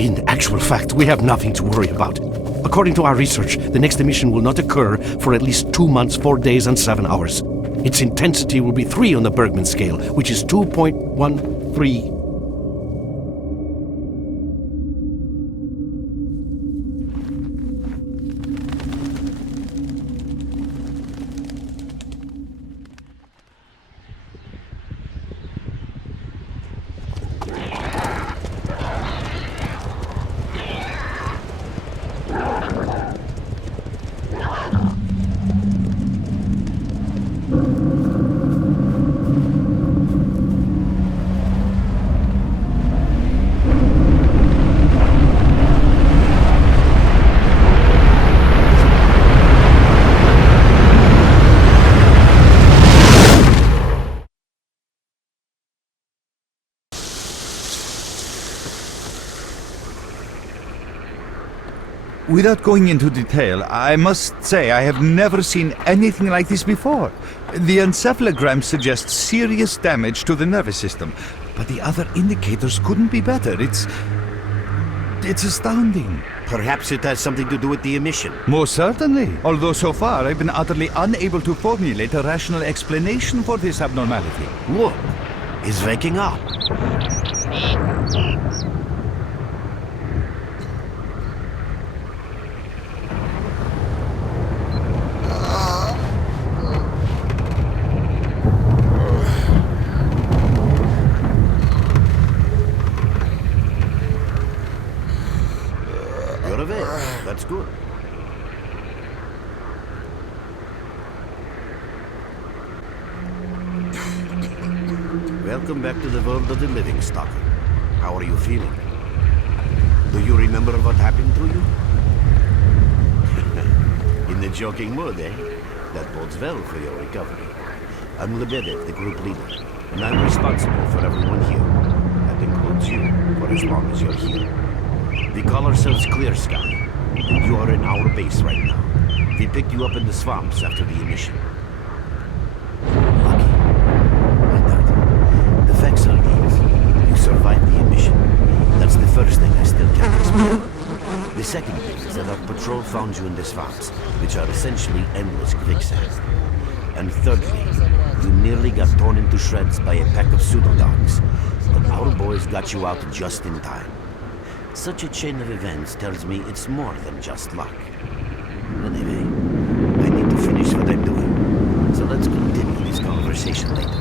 In actual fact, we have nothing to worry about. According to our research, the next emission will not occur for at least 2 months, 4 days, and 7 hours. Its intensity will be 3 on the Bergman scale, which is 2.13. Without going into detail, I must say I have never seen anything like this before. The encephalogram suggests serious damage to the nervous system, but the other indicators couldn't be better. It's astounding. Perhaps it has something to do with the emission. Most certainly, although so far I've been utterly unable to formulate a rational explanation for this abnormality. Look, he's waking up. You're awake. That's good. Welcome back to the world of the living, S.T.A.L.K.E.R. How are you feeling? Do you remember what happened to you? In the joking mood, eh? That bodes well for your recovery. I'm Lebedev, the group leader, and I'm responsible for everyone here. That includes you, for as long as you're here. We call ourselves Clear Sky, and you are in our base right now. We picked you up in the swamps after the emission. Lucky. I doubt it. The facts are these. You survived the emission. That's the first thing I still can't explain. The second thing is that our patrol found you in the swamps, which are essentially endless quicksand. And thirdly, you nearly got torn into shreds by a pack of pseudo-dogs, but our boys got you out just in time. Such a chain of events tells me it's more than just luck. Anyway, I need to finish what I'm doing, so let's continue this conversation later.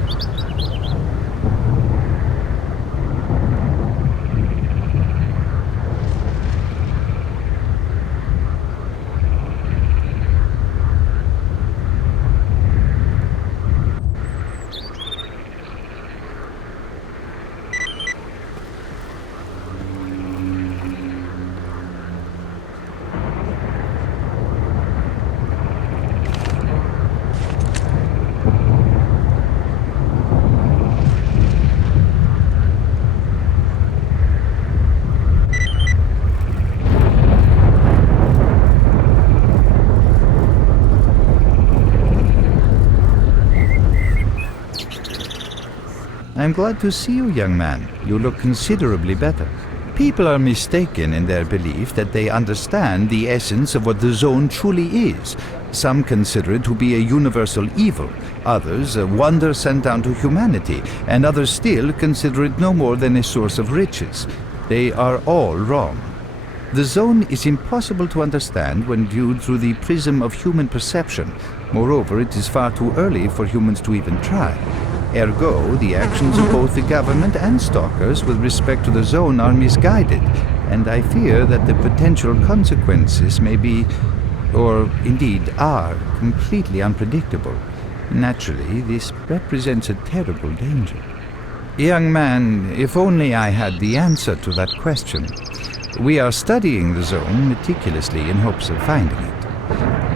I'm glad to see you, young man. You look considerably better. People are mistaken in their belief that they understand the essence of what the zone truly is. Some consider it to be a universal evil, others a wonder sent down to humanity, and others still consider it no more than a source of riches. They are all wrong. The zone is impossible to understand when viewed through the prism of human perception. Moreover, it is far too early for humans to even try. Ergo, the actions of both the government and stalkers with respect to the zone are misguided, and I fear that the potential consequences may be, or indeed are, completely unpredictable. Naturally, this represents a terrible danger. Young man, if only I had the answer to that question. We are studying the zone meticulously in hopes of finding it.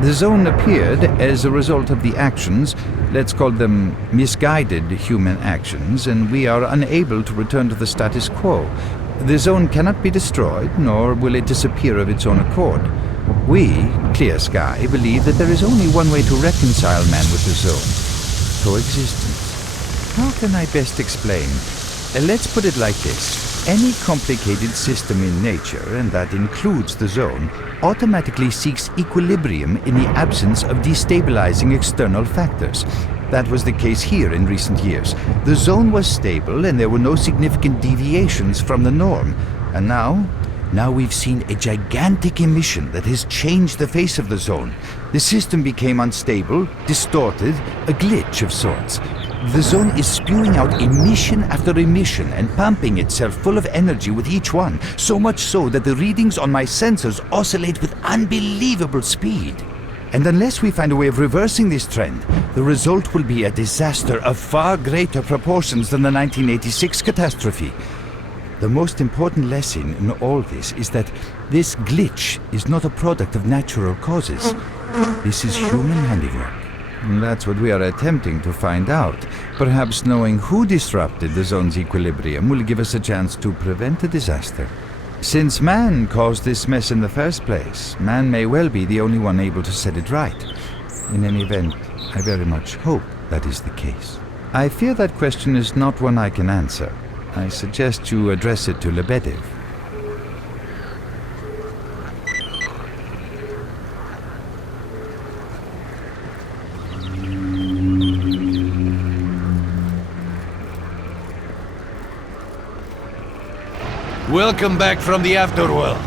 The zone appeared as a result of the actions, let's call them misguided human actions, and we are unable to return to the status quo. The zone cannot be destroyed, nor will it disappear of its own accord. We, Clear Sky, believe that there is only one way to reconcile man with the zone: coexistence. How can I best explain? Let's put it like this. Any complicated system in nature, and that includes the zone, automatically seeks equilibrium in the absence of destabilizing external factors. That was the case here in recent years. The zone was stable and there were no significant deviations from the norm. And now we've seen a gigantic emission that has changed the face of the zone. The system became unstable, distorted, a glitch of sorts. The zone is spewing out emission after emission and pumping itself full of energy with each one, so much so that the readings on my sensors oscillate with unbelievable speed. And unless we find a way of reversing this trend, the result will be a disaster of far greater proportions than the 1986 catastrophe. The most important lesson in all this is that this glitch is not a product of natural causes. This is human handiwork. And that's what we are attempting to find out. Perhaps knowing who disrupted the zone's equilibrium will give us a chance to prevent a disaster. Since man caused this mess in the first place, man may well be the only one able to set it right. In any event, I very much hope that is the case. I fear that question is not one I can answer. I suggest you address it to Lebedev. Welcome back from the afterworld.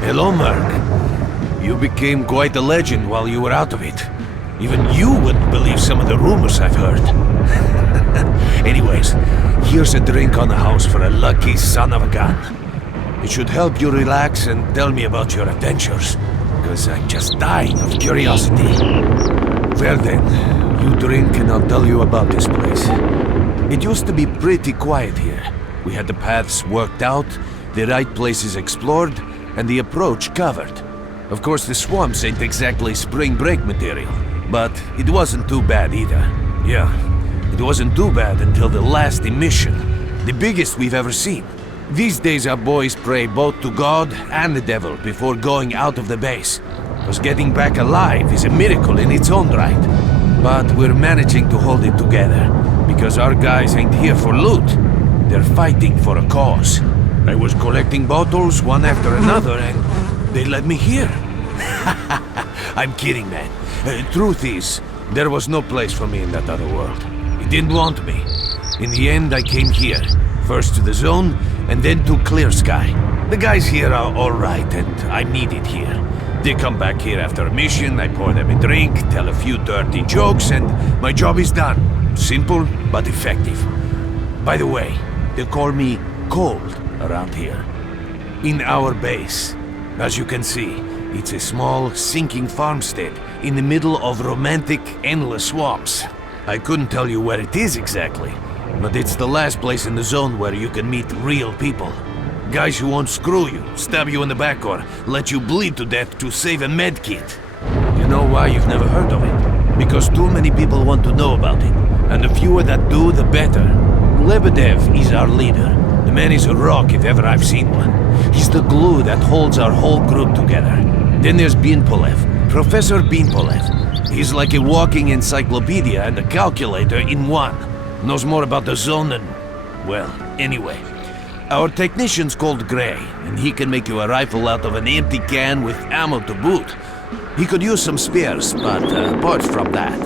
Hello, Mark. You became quite a legend while you were out of it. Even you wouldn't believe some of the rumors I've heard. Anyways, here's a drink on the house for a lucky son of a gun. It should help you relax and tell me about your adventures, because I'm just dying of curiosity. Well then, you drink and I'll tell you about this place. It used to be pretty quiet here. We had the paths worked out, the right places explored, and the approach covered. Of course, the swamps ain't exactly spring break material, but it wasn't too bad either. Yeah, it wasn't too bad until the last emission, the biggest we've ever seen. These days our boys pray both to God and the devil before going out of the base. Because getting back alive is a miracle in its own right. But we're managing to hold it together, because our guys ain't here for loot. They're fighting for a cause. I was collecting bottles one after another and they let me here. I'm kidding, man. Truth is, there was no place for me in that other world. It didn't want me. In the end, I came here. First to the zone, and then to Clear Sky. The guys here are alright, and I'm needed here. They come back here after a mission, I pour them a drink, tell a few dirty jokes, and my job is done. Simple, but effective. By the way, they call me Cold around here. In our base. As you can see, it's a small, sinking farmstead in the middle of romantic, endless swamps. I couldn't tell you where it is exactly, but it's the last place in the zone where you can meet real people. Guys who won't screw you, stab you in the back, or let you bleed to death to save a med kit. You know why you've never heard of it? Because too many people want to know about it, and the fewer that do, the better. Lebedev is our leader. The man is a rock if ever I've seen one. He's the glue that holds our whole group together. Then there's Binpolev, Professor Binpolev. He's like a walking encyclopedia and a calculator in one. Knows more about the zone than... well, anyway. Our technician's called Gray, and he can make you a rifle out of an empty can with ammo to boot. He could use some spares, but apart from that.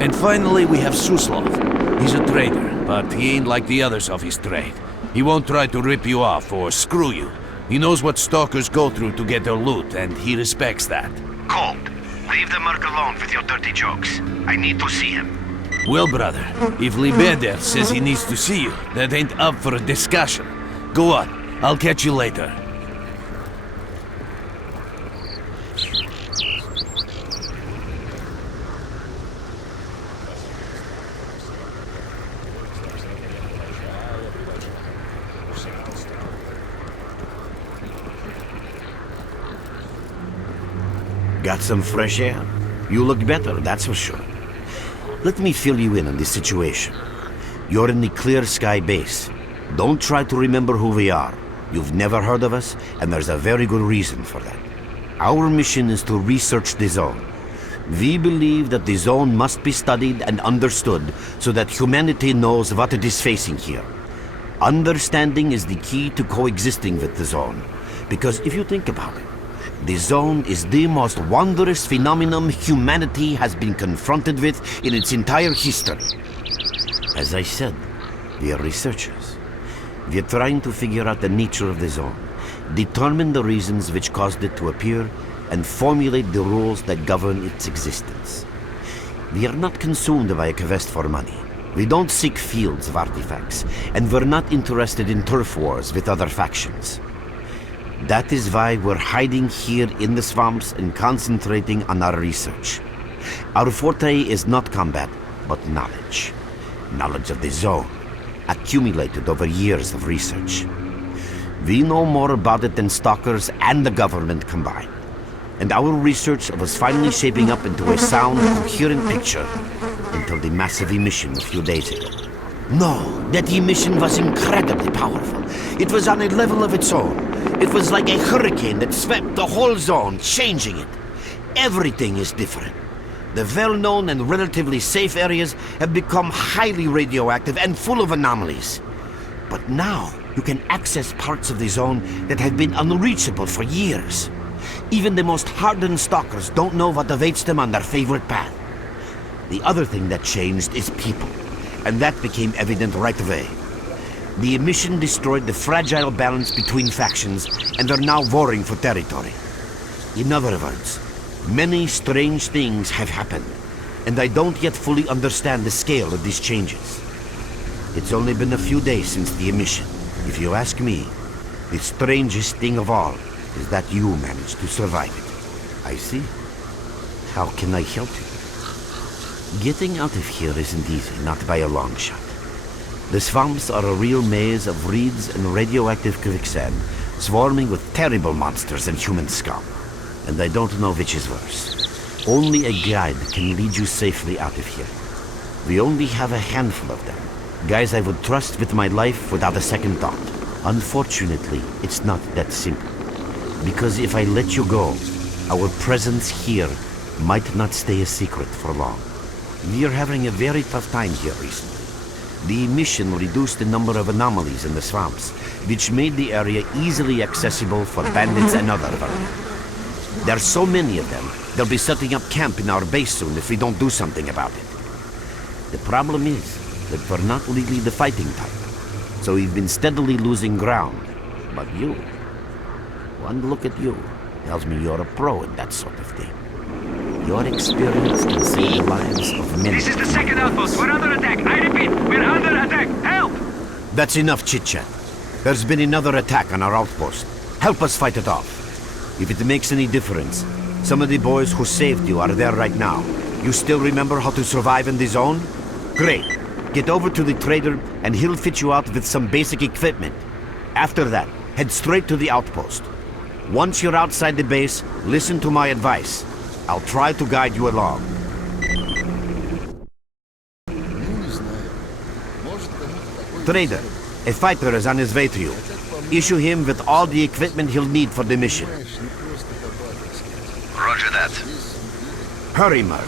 And finally we have Suslov. He's a trader, but he ain't like the others of his trade. He won't try to rip you off or screw you. He knows what stalkers go through to get their loot, and he respects that. Cold, leave the merc alone with your dirty jokes. I need to see him. Well, brother, if Lebedev says he needs to see you, that ain't up for a discussion. Go on, I'll catch you later. Got some fresh air? You look better, that's for sure. Let me fill you in on this situation. You're in the Clear Sky base. Don't try to remember who we are. You've never heard of us, and there's a very good reason for that. Our mission is to research the zone. We believe that the zone must be studied and understood so that humanity knows what it is facing here. Understanding is the key to coexisting with the zone. Because if you think about it, the zone is the most wondrous phenomenon humanity has been confronted with in its entire history. As I said, we are researchers. We are trying to figure out the nature of the zone, determine the reasons which caused it to appear, and formulate the rules that govern its existence. We are not consumed by a quest for money. We don't seek fields of artifacts, and we're not interested in turf wars with other factions. That is why we're hiding here in the swamps and concentrating on our research. Our forte is not combat, but knowledge. Knowledge of the zone, accumulated over years of research. We know more about it than stalkers and the government combined. And our research was finally shaping up into a sound, coherent picture until the massive emission a few days ago. No, that emission was incredibly powerful. It was on a level of its own. It was like a hurricane that swept the whole zone, changing it. Everything is different. The well-known and relatively safe areas have become highly radioactive and full of anomalies. But now, you can access parts of the zone that have been unreachable for years. Even the most hardened stalkers don't know what awaits them on their favorite path. The other thing that changed is people, and that became evident right away. The emission destroyed the fragile balance between factions, and they're now warring for territory. In other words, many strange things have happened, and I don't yet fully understand the scale of these changes. It's only been a few days since the emission. If you ask me, the strangest thing of all is that you managed to survive it. I see. How can I help you? Getting out of here isn't easy, not by a long shot. The swamps are a real maze of reeds and radioactive quicksand, swarming with terrible monsters and human scum. And I don't know which is worse. Only a guide can lead you safely out of here. We only have a handful of them. Guys I would trust with my life without a second thought. Unfortunately, it's not that simple. Because if I let you go, our presence here might not stay a secret for long. We are having a very tough time here recently. The emission reduced the number of anomalies in the swamps, which made the area easily accessible for bandits and other variants. There are so many of them, they'll be setting up camp in our base soon if we don't do something about it. The problem is that we're not really the fighting type, so we've been steadily losing ground. But you, one look at you, tells me you're a pro in that sort of thing. Your experience can save the lives of many. This is the second outpost. We're under attack. I repeat, we're under attack. Help! That's enough chit-chat. There's been another attack on our outpost. Help us fight it off. If it makes any difference, some of the boys who saved you are there right now. You still remember how to survive in the zone? Great. Get over to the trader and he'll fit you out with some basic equipment. After that, head straight to the outpost. Once you're outside the base, listen to my advice. I'll try to guide you along. Trader, a fighter is on his way to you. Issue him with all the equipment he'll need for the mission. Roger that. Hurry, Merc.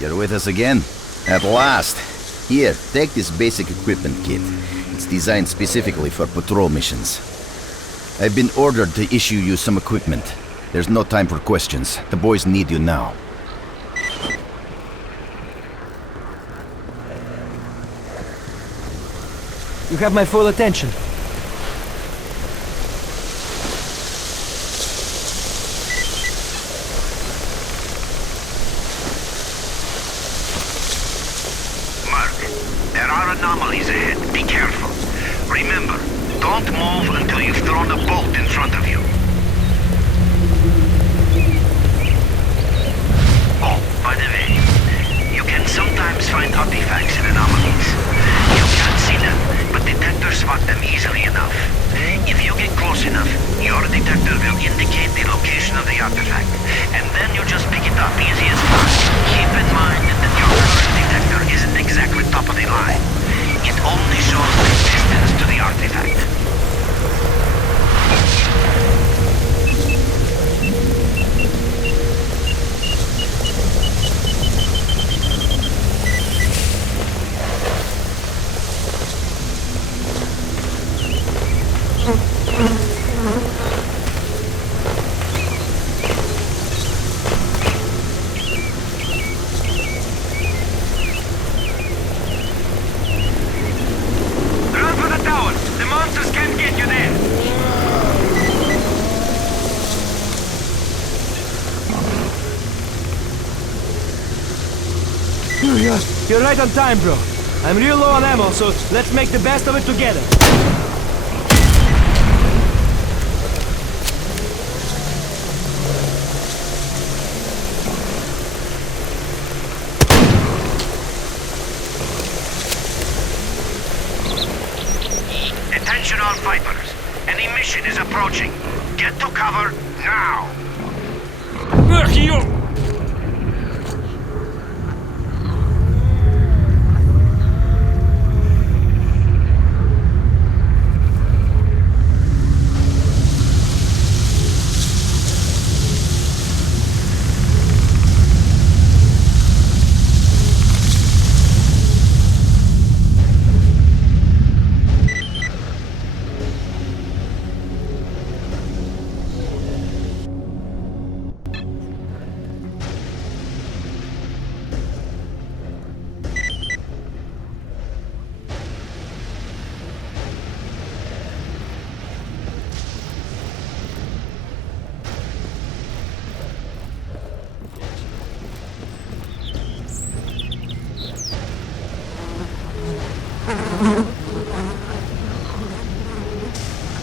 You're with us again? At last! Here, take this basic equipment kit. It's designed specifically for patrol missions. I've been ordered to issue you some equipment. There's no time for questions. The boys need you now. You have my full attention. There are anomalies ahead. Be careful. Remember, don't move until you've thrown a bolt in front of you. Oh, by the way, you can sometimes find artifacts in anomalies. You can't see them, but detectors spot them easily enough. If you get close enough, your detector will indicate the location of the artifact, and then you just pick it up easy as pie. Keep in mind that your current detector isn't exactly top of the line. It only shows the distance to the artifact. Run for the tower! The monsters can't get you there! You're right on time, bro. I'm real low on ammo, so let's make the best of it together. Attention all fighters. An emission is approaching. Get to cover now.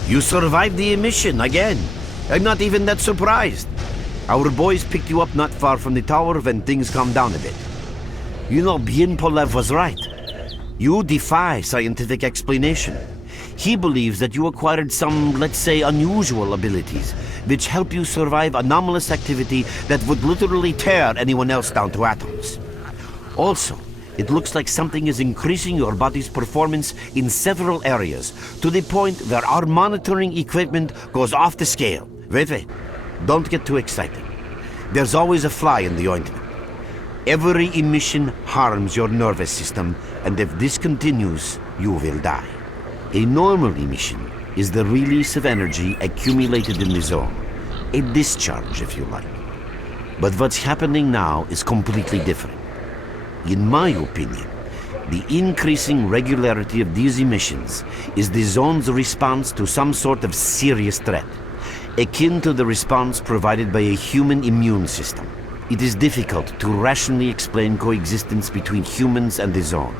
You survived the emission again. I'm not even that surprised. Our boys picked you up not far from the tower when things calmed down a bit. You know, Bien Polev was right. You defy scientific explanation. He believes that you acquired some, let's say, unusual abilities, which help you survive anomalous activity that would literally tear anyone else down to atoms. Also, it looks like something is increasing your body's performance in several areas, to the point where our monitoring equipment goes off the scale. Wait. Don't get too excited. There's always a fly in the ointment. Every emission harms your nervous system, and if this continues, you will die. A normal emission is the release of energy accumulated in the zone. A discharge, if you like. But what's happening now is completely different. In my opinion, the increasing regularity of these emissions is the zone's response to some sort of serious threat, akin to the response provided by a human immune system. It is difficult to rationally explain coexistence between humans and the zone.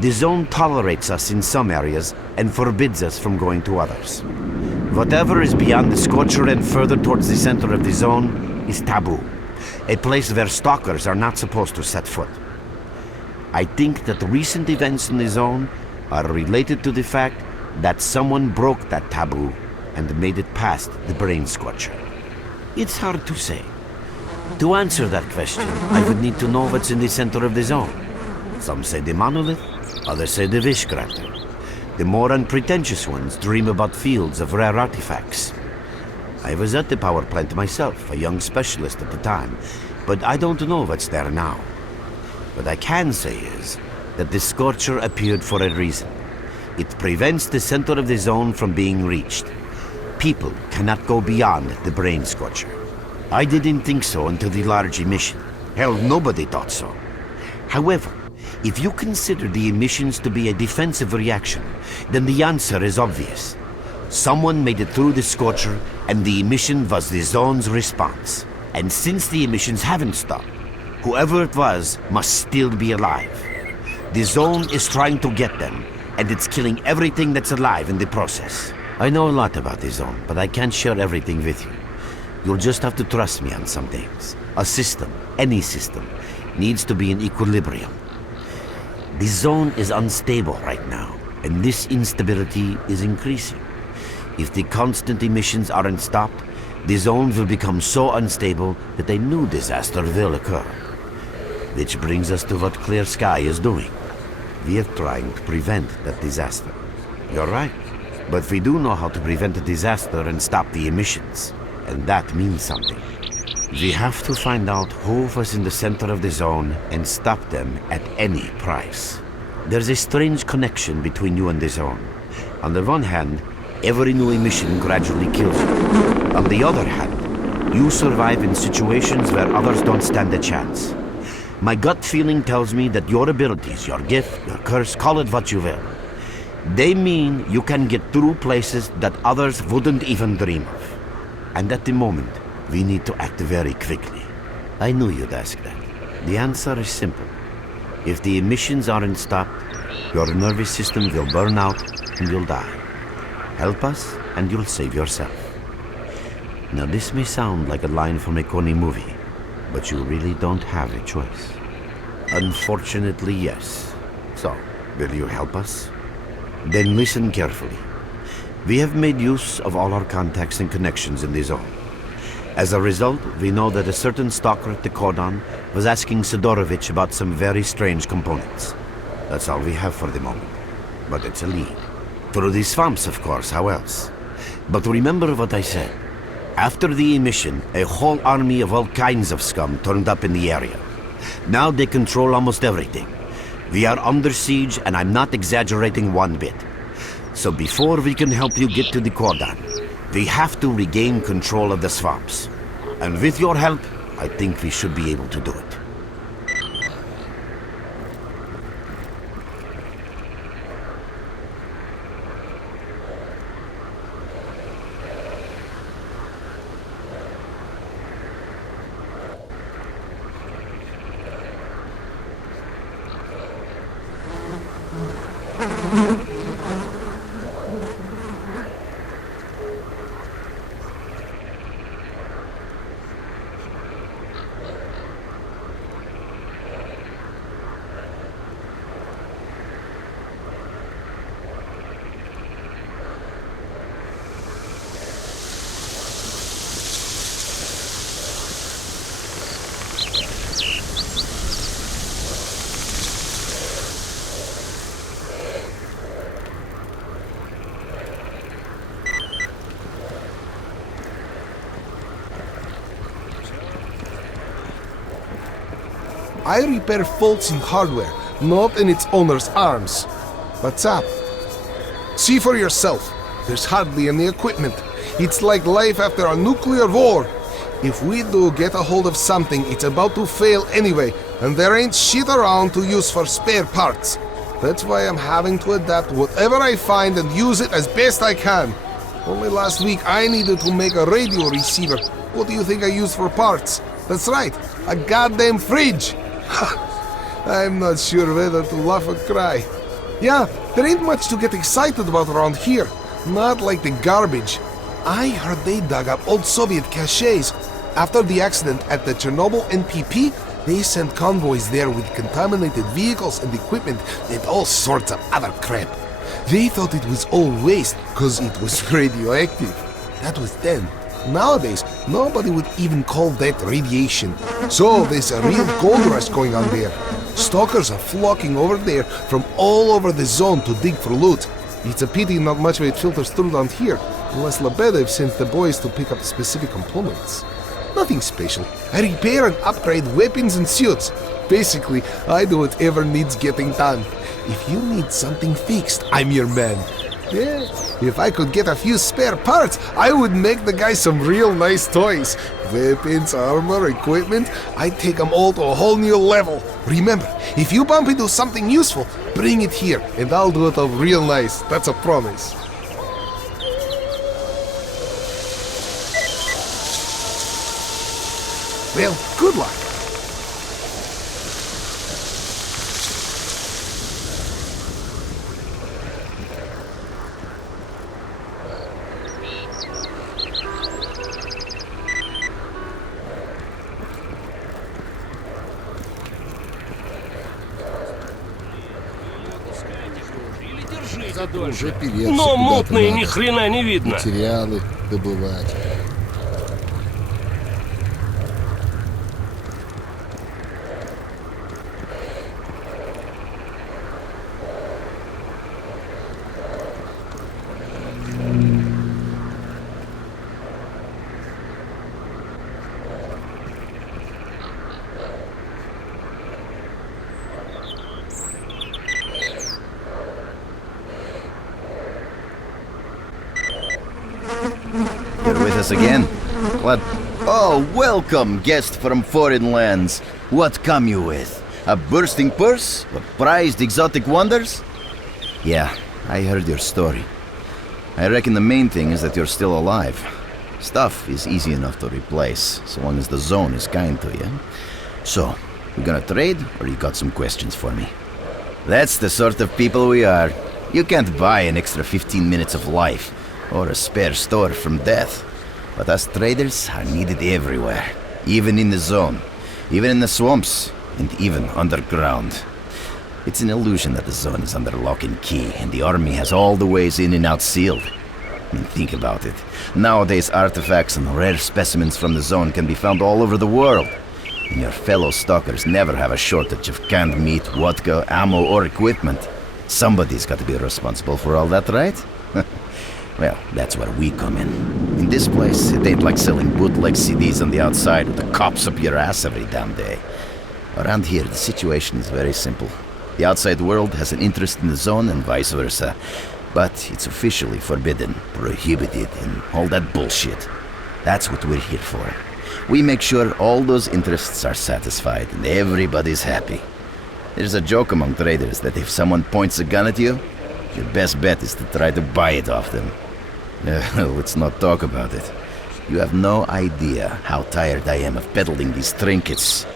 The zone tolerates us in some areas and forbids us from going to others. Whatever is beyond the Scorcher and further towards the center of the zone is taboo, a place where stalkers are not supposed to set foot. I think that recent events in the zone are related to the fact that someone broke that taboo and made it past the brain scorcher. It's hard to say. To answer that question, I would need to know what's in the center of the zone. Some say the monolith, others say the Vishkrater. The more unpretentious ones dream about fields of rare artifacts. I was at the power plant myself, a young specialist at the time, but I don't know what's there now. What I can say is that the Scorcher appeared for a reason. It prevents the center of the zone from being reached. People cannot go beyond the brain Scorcher. I didn't think so until the large emission. Hell, nobody thought so. However, if you consider the emissions to be a defensive reaction, then the answer is obvious. Someone made it through the Scorcher, and the emission was the zone's response. And since the emissions haven't stopped, whoever it was must still be alive. The zone is trying to get them, and it's killing everything that's alive in the process. I know a lot about the zone, but I can't share everything with you. You'll just have to trust me on some things. A system, any system, needs to be in equilibrium. The zone is unstable right now, and this instability is increasing. If the constant emissions aren't stopped, the zone will become so unstable that a new disaster will occur. Which brings us to what Clear Sky is doing. We are trying to prevent that disaster. You're right, but we do know how to prevent a disaster and stop the emissions, and that means something. We have to find out who was in the center of the zone and stop them at any price. There's a strange connection between you and the zone. On the one hand, every new emission gradually kills you. On the other hand, you survive in situations where others don't stand a chance. My gut feeling tells me that your abilities, your gift, your curse, call it what you will, they mean you can get through places that others wouldn't even dream of. And at the moment, we need to act very quickly. I knew you'd ask that. The answer is simple. If the emissions aren't stopped, your nervous system will burn out and you'll die. Help us and you'll save yourself. Now this may sound like a line from a corny movie, but you really don't have a choice. Unfortunately, yes. So, will you help us? Then listen carefully. We have made use of all our contacts and connections in the zone. As a result, we know that a certain stalker at the cordon was asking Sidorovich about some very strange components. That's all we have for the moment. But it's a lead. Through the swamps, of course, how else? But remember what I said. After the emission, a whole army of all kinds of scum turned up in the area. Now they control almost everything. We are under siege, and I'm not exaggerating one bit. So before we can help you get to the cordon, we have to regain control of the swamps. And with your help, I think we should be able to do it. I repair faults in hardware, not in its owner's arms. What's up? See for yourself. There's hardly any equipment. It's like life after a nuclear war. If we do get a hold of something, it's about to fail anyway, and there ain't shit around to use for spare parts. That's why I'm having to adapt whatever I find and use it as best I can. Only last week I needed to make a radio receiver. What do you think I used for parts? That's right, a goddamn fridge! I'm not sure whether to laugh or cry. Yeah, there ain't much to get excited about around here. Not like the garbage. I heard they dug up old Soviet caches. After the accident at the Chernobyl NPP, they sent convoys there with contaminated vehicles and equipment and all sorts of other crap. They thought it was all waste because it was radioactive. That was then. Nowadays, nobody would even call that radiation. So there's a real gold rush going on there. Stalkers are flocking over there from all over the zone to dig for loot. It's a pity not much of it filters through down here, unless Lebedev sends the boys to pick up specific components. Nothing special. I repair and upgrade weapons and suits. Basically, I do whatever needs getting done. If you need something fixed, I'm your man. Yeah, if I could get a few spare parts, I would make the guys some real nice toys. Weapons, armor, equipment, I'd take them all to a whole new level. Remember, if you bump into something useful, bring it here, and I'll do it up real nice. That's a promise. Well, good luck. Завтра уже переться Но куда-то мутные надо. ни хрена не видно. Материалы добывать. You're with us again? What? Oh, welcome, guest from foreign lands. What come you with? A bursting purse? A prized exotic wonders? Yeah, I heard your story. I reckon the main thing is that you're still alive. Stuff is easy enough to replace, so long as the zone is kind to you. So, we gonna trade, or you got some questions for me? That's the sort of people we are. You can't buy an extra 15 minutes of life, or a spare store from death. But us traders are needed everywhere, even in the zone, even in the swamps, and even underground. It's an illusion that the zone is under lock and key, and the army has all the ways in and out sealed. I mean, think about it. Nowadays, artifacts and rare specimens from the zone can be found all over the world. And your fellow stalkers never have a shortage of canned meat, vodka, ammo, or equipment. Somebody's got to be responsible for all that, right? Well, that's where we come in. In this place, it ain't like selling bootleg CDs on the outside with the cops up your ass every damn day. Around here, the situation is very simple. The outside world has an interest in the zone and vice versa. But it's officially forbidden, prohibited, and all that bullshit. That's what we're here for. We make sure all those interests are satisfied and everybody's happy. There's a joke among traders that if someone points a gun at you, your best bet is to try to buy it off them. Let's not talk about it. You have no idea how tired I am of peddling these trinkets.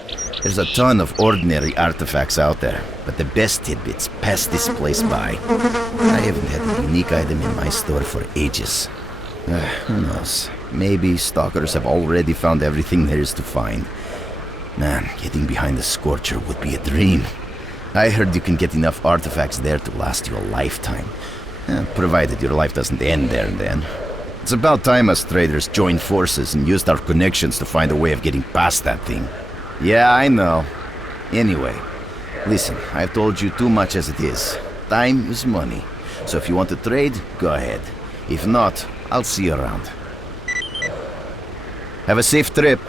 There's a ton of ordinary artifacts out there, but the best tidbits pass this place by. I haven't had a unique item in my store for ages. Who knows? Maybe stalkers have already found everything there is to find. Man, getting behind the Scorcher would be a dream. I heard you can get enough artifacts there to last you a lifetime. Provided your life doesn't end there and then. It's about time us traders joined forces and used our connections to find a way of getting past that thing. Yeah, I know. Anyway, listen, I've told you too much as it is. Time is money. So if you want to trade, go ahead. If not, I'll see you around. Have a safe trip.